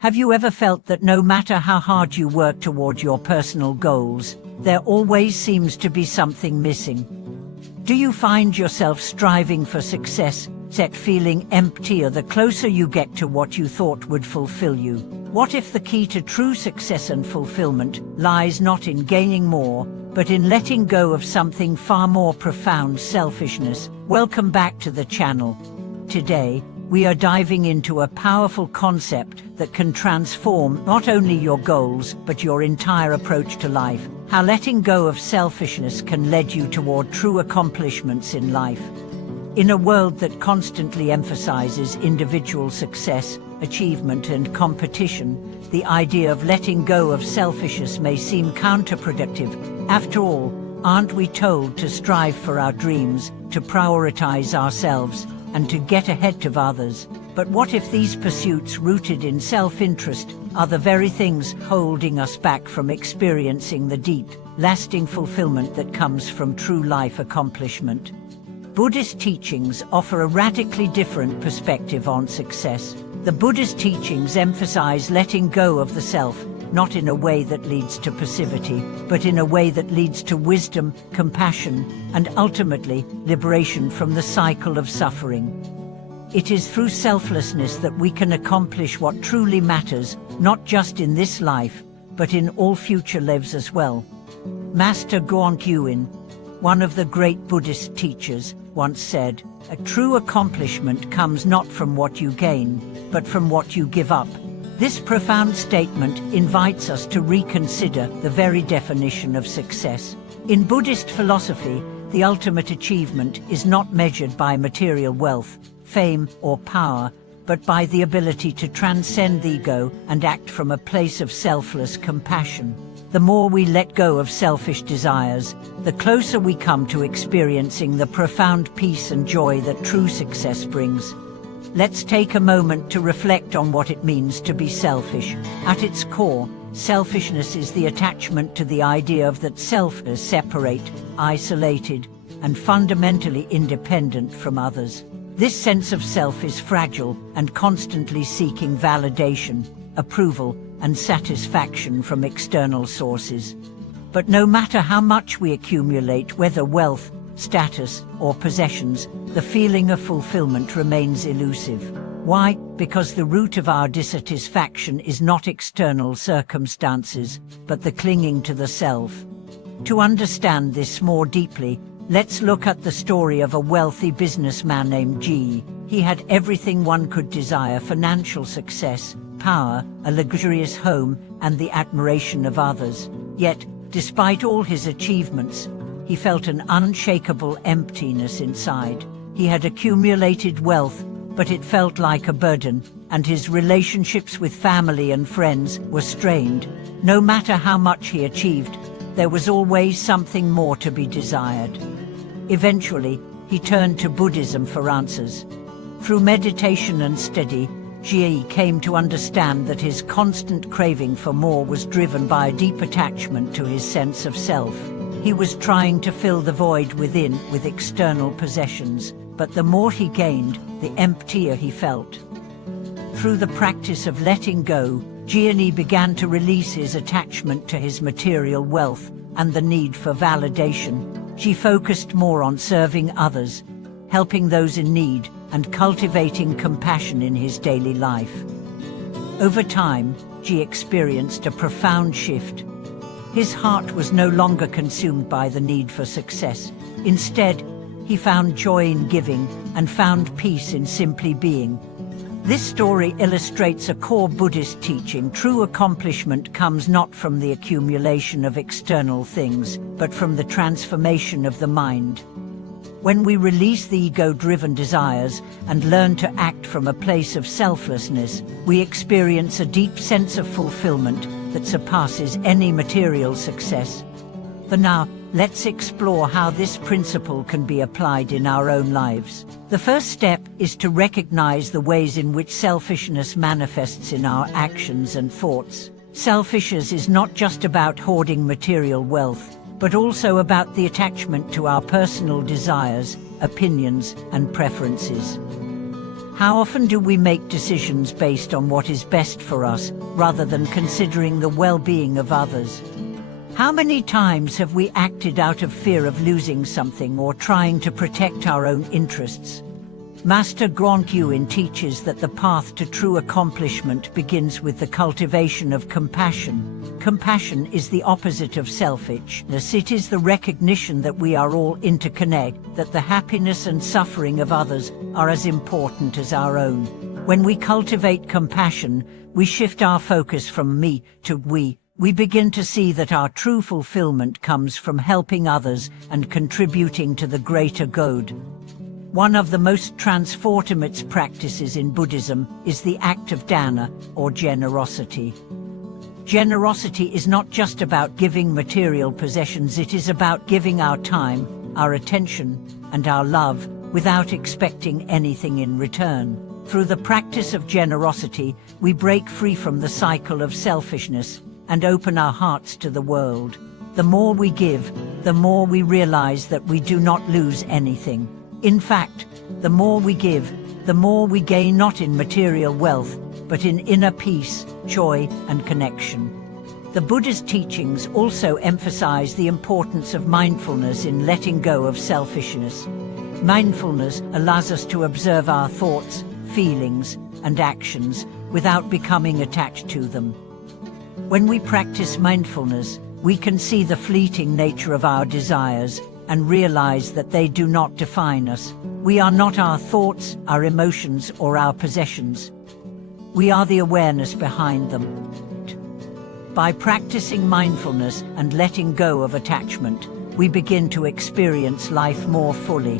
Have you ever felt that no matter how hard you work toward your personal goals, there always seems to be something missing? Do you find yourself striving for success, yet feeling emptier the closer you get to what you thought would fulfill you? What if the key to true success and fulfillment lies not in gaining more, but in letting go of something far more profound: selfishness? Welcome back to the channel. Today, we are diving into a powerful concept that can transform not only your goals, but your entire approach to life. How letting go of selfishness can lead you toward true accomplishments in life. In a world that constantly emphasizes individual success, achievement, and competition, the idea of letting go of selfishness may seem counterproductive. After all, aren't we told to strive for our dreams, to prioritize ourselves, and to get ahead of others? But what if these pursuits rooted in self-interest are the very things holding us back from experiencing the deep, lasting fulfillment that comes from true life accomplishment? Buddhist teachings offer a radically different perspective on success. The Buddhist teachings emphasize letting go of the self, not in a way that leads to passivity, but in a way that leads to wisdom, compassion, and ultimately, liberation from the cycle of suffering. It is through selflessness that we can accomplish what truly matters, not just in this life, but in all future lives as well. Master Guan, one of the great Buddhist teachers, once said, "A true accomplishment comes not from what you gain, but from what you give up." This profound statement invites us to reconsider the very definition of success. In Buddhist philosophy, the ultimate achievement is not measured by material wealth, fame, or power, but by the ability to transcend the ego and act from a place of selfless compassion. The more we let go of selfish desires, the closer we come to experiencing the profound peace and joy that true success brings. Let's take a moment to reflect on what it means to be selfish. At its core, selfishness is the attachment to the idea of that self is separate, isolated, and fundamentally independent from others. This sense of self is fragile and constantly seeking validation, approval, and satisfaction from external sources. But no matter how much we accumulate, whether wealth, status, or possessions, the feeling of fulfillment remains elusive. Why? Because the root of our dissatisfaction is not external circumstances, but the clinging to the self. To understand this more deeply, let's look at the story of a wealthy businessman named G. He had everything one could desire: financial success, power, a luxurious home, and the admiration of others. Yet, despite all his achievements, he felt an unshakable emptiness inside. He had accumulated wealth, but it felt like a burden, and his relationships with family and friends were strained. No matter how much he achieved, there was always something more to be desired. Eventually, he turned to Buddhism for answers. Through meditation and study, Ji came to understand that his constant craving for more was driven by a deep attachment to his sense of self. He was trying to fill the void within with external possessions, but the more he gained, the emptier he felt. Through the practice of letting go, Ji began to release his attachment to his material wealth and the need for validation. She focused more on serving others, helping those in need, and cultivating compassion in his daily life. Over time, Ji experienced a profound shift. His heart was no longer consumed by the need for success. Instead, he found joy in giving and found peace in simply being. This story illustrates a core Buddhist teaching: true accomplishment comes not from the accumulation of external things, but from the transformation of the mind. When we release the ego-driven desires and learn to act from a place of selflessness, we experience a deep sense of fulfillment that surpasses any material success. For now, let's explore how this principle can be applied in our own lives. The first step is to recognize the ways in which selfishness manifests in our actions and thoughts. Selfishness is not just about hoarding material wealth, but also about the attachment to our personal desires, opinions, and preferences. How often do we make decisions based on what is best for us, rather than considering the well-being of others? How many times have we acted out of fear of losing something or trying to protect our own interests? Master Guan teaches that the path to true accomplishment begins with the cultivation of compassion. Compassion is the opposite of selfishness. It is the recognition that we are all interconnected, that the happiness and suffering of others are as important as our own. When we cultivate compassion, we shift our focus from me to we. We begin to see that our true fulfillment comes from helping others and contributing to the greater good. One of the most transformative practices in Buddhism is the act of dana, or generosity. Generosity is not just about giving material possessions, it is about giving our time, our attention, and our love without expecting anything in return. Through the practice of generosity, we break free from the cycle of selfishness and open our hearts to the world. The more we give, the more we realize that we do not lose anything. In fact, the more we give, the more we gain, not in material wealth, but in inner peace, joy, and connection. The Buddha's teachings also emphasize the importance of mindfulness in letting go of selfishness. Mindfulness allows us to observe our thoughts, feelings, and actions without becoming attached to them. When we practice mindfulness, we can see the fleeting nature of our desires and realize that they do not define us. We are not our thoughts, our emotions, or our possessions. We are the awareness behind them. By practicing mindfulness and letting go of attachment, we begin to experience life more fully.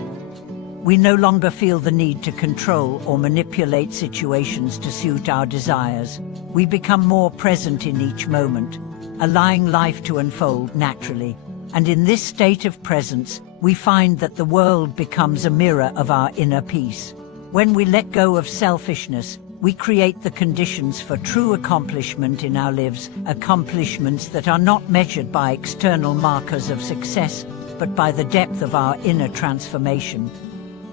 We no longer feel the need to control or manipulate situations to suit our desires. We become more present in each moment, allowing life to unfold naturally. And in this state of presence, we find that the world becomes a mirror of our inner peace. When we let go of selfishness, we create the conditions for true accomplishment in our lives, accomplishments that are not measured by external markers of success, but by the depth of our inner transformation.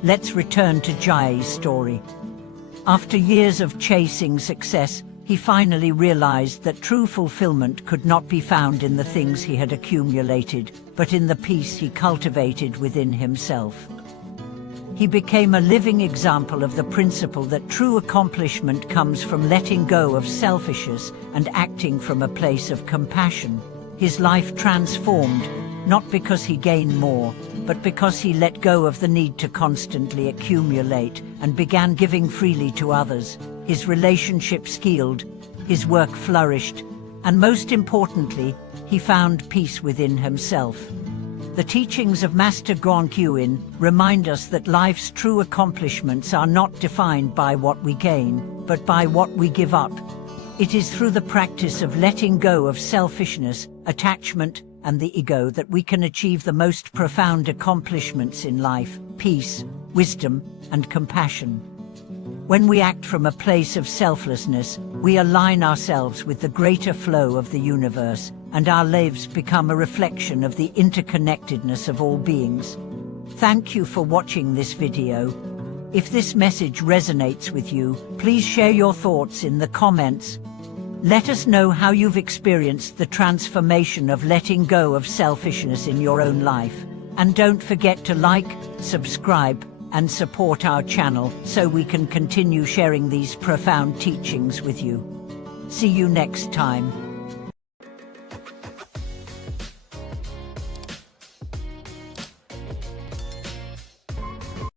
Let's return to Jai's story. After years of chasing success, he finally realized that true fulfillment could not be found in the things he had accumulated, but in the peace he cultivated within himself. He became a living example of the principle that true accomplishment comes from letting go of selfishness and acting from a place of compassion. His life transformed, not because he gained more, but because he let go of the need to constantly accumulate and began giving freely to others. His relationships healed, his work flourished, and most importantly, he found peace within himself. The teachings of Master Guan remind us that life's true accomplishments are not defined by what we gain, but by what we give up. It is through the practice of letting go of selfishness, attachment, and the ego that we can achieve the most profound accomplishments in life: peace, wisdom, and compassion. When we act from a place of selflessness, we align ourselves with the greater flow of the universe, and our lives become a reflection of the interconnectedness of all beings. Thank you for watching this video. If this message resonates with you, please share your thoughts in the comments. Let us know how you've experienced the transformation of letting go of selfishness in your own life. And don't forget to like, subscribe, and support our channel so we can continue sharing these profound teachings with you. See you next time.